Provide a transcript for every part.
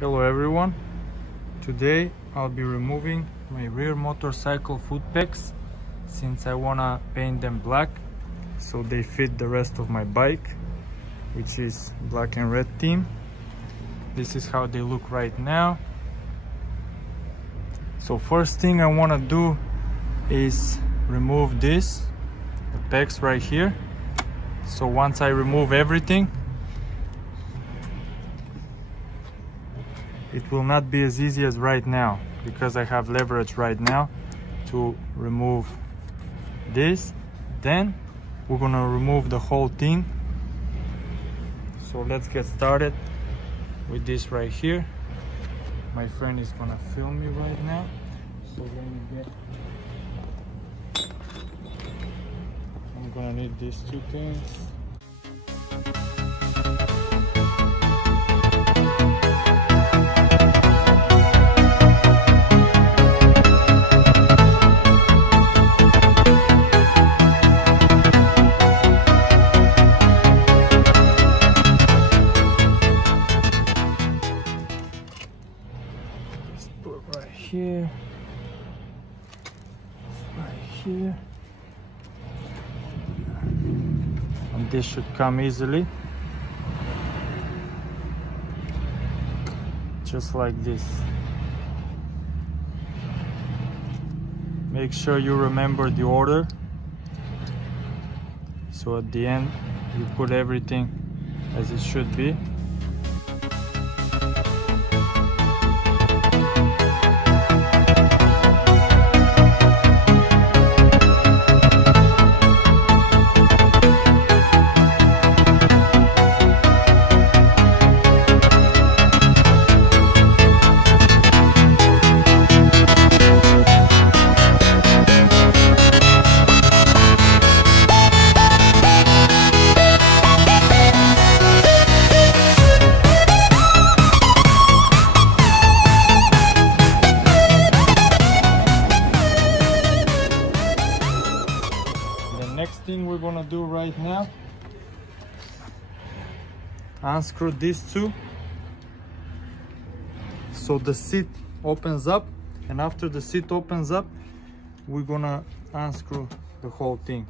Hello everyone, today I'll be removing my rear motorcycle foot pegs since I wanna paint them black so they fit the rest of my bike, which is black and red theme. This is how they look right now. So first thing I wanna do is remove the pegs right here. So once I remove everything, it will not be as easy as right now because I have leverage right now to remove this. Then we're gonna remove the whole thing. So let's get started with this right here. My friend is gonna film me right now. So let me get, I'm gonna need these two things. Here, right here, and this should come easily, just like this. Make sure you remember the order, so at the end you put everything as it should be. Next thing we're gonna do right now, unscrew these two so the seat opens up, and after the seat opens up we're gonna unscrew the whole thing.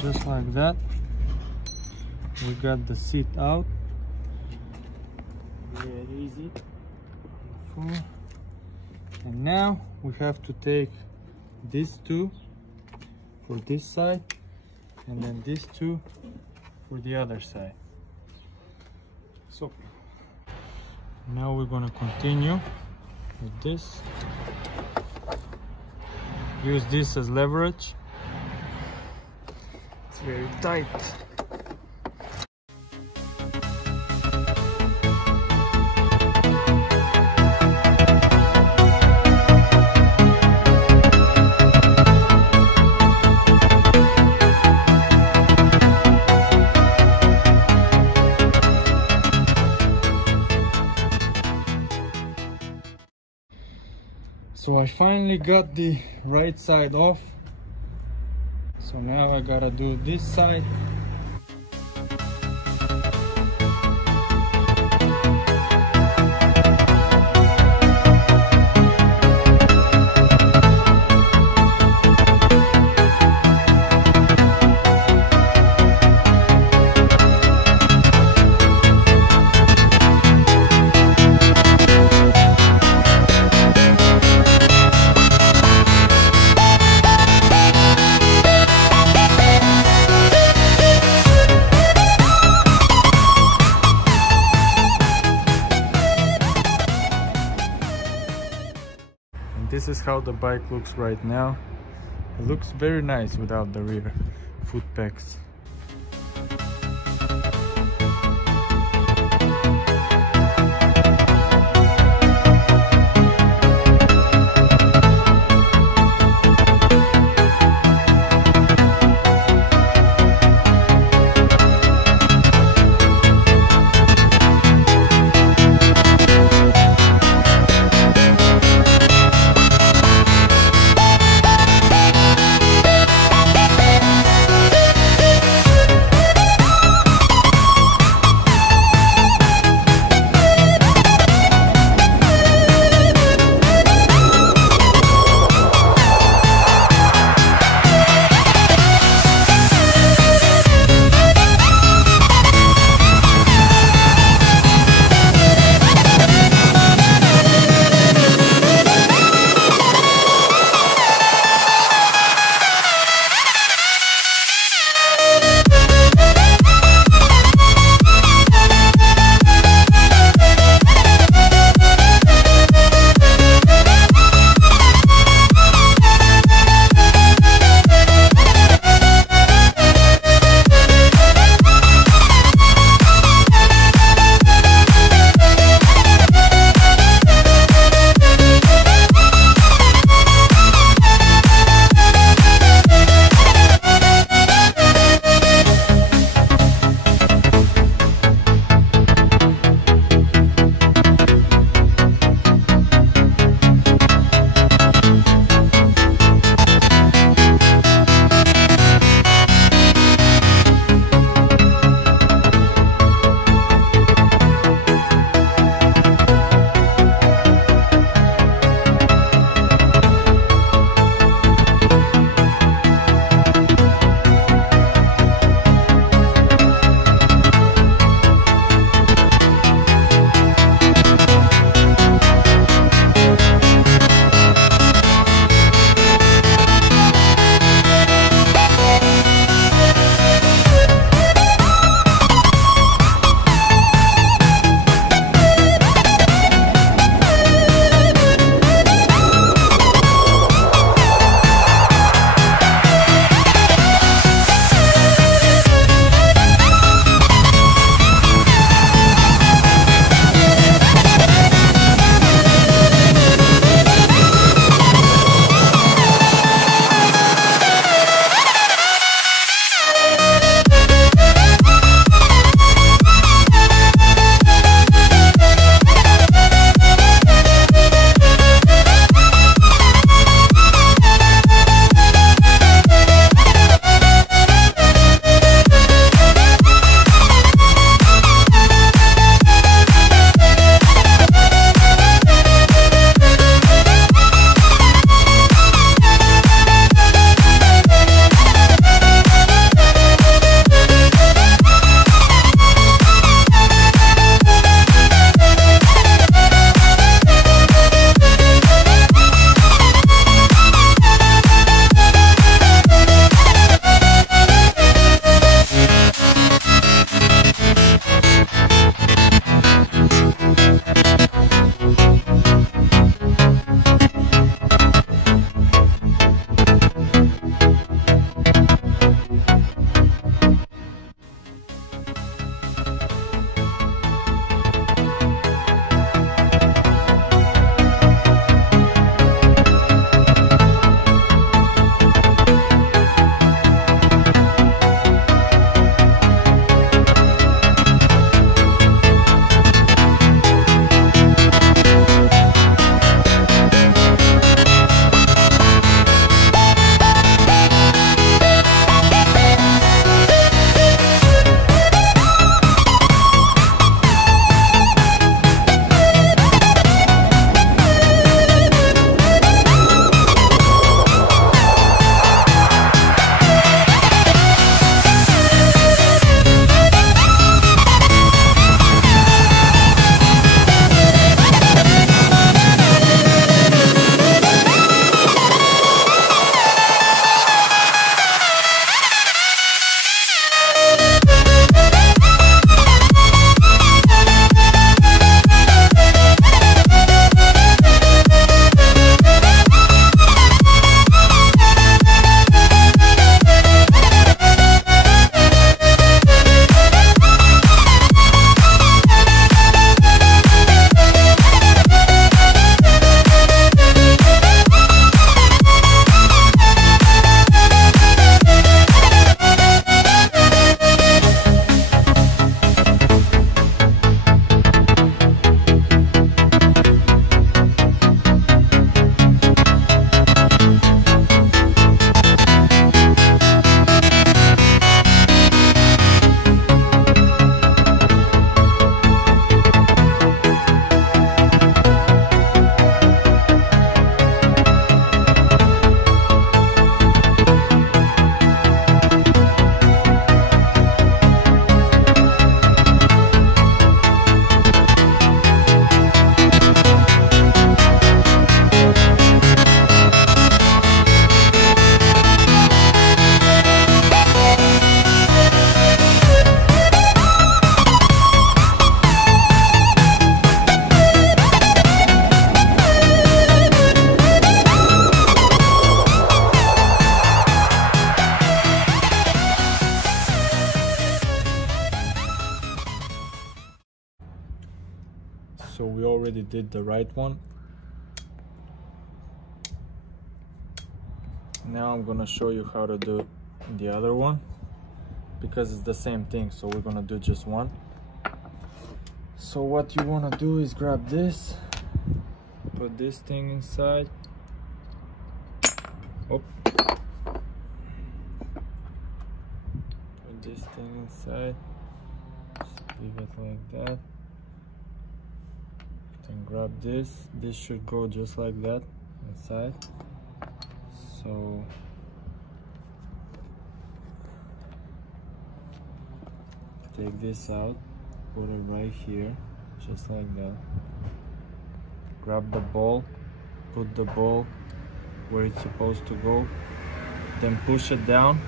Just like that, we got the seat out. Very easy. And now we have to take these two for this side and then these two for the other side. So now we're gonna continue with this. Use this as leverage. It's very tight. So I finally got the right side off. So now I gotta do this side. This is how the bike looks right now. It looks very nice without the rear foot pegs. So we already did the right one. Now I'm gonna show you how to do the other one, because it's the same thing, so we're gonna do just one. So what you wanna do is grab this, put this thing inside. Oh. Put this thing inside. Just leave it like that. Then grab this. This should go just like that inside. So take this out, put it right here, just like that. Grab the ball, put the ball where it's supposed to go, then push it down.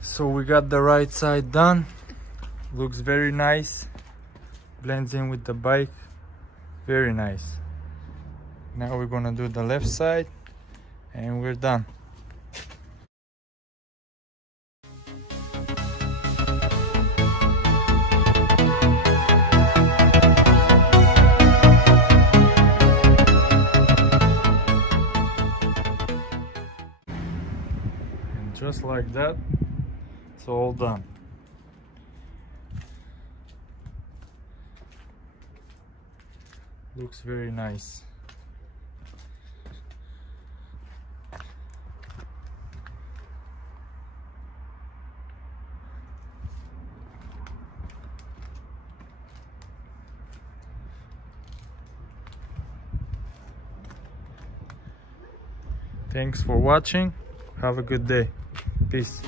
So we got the right side done. Looks very nice. Blends in with the bike. Very nice. Now we're gonna do the left side and we're done. And just like that, it's all done. Looks very nice. Thanks for watching. Have a good day. Peace.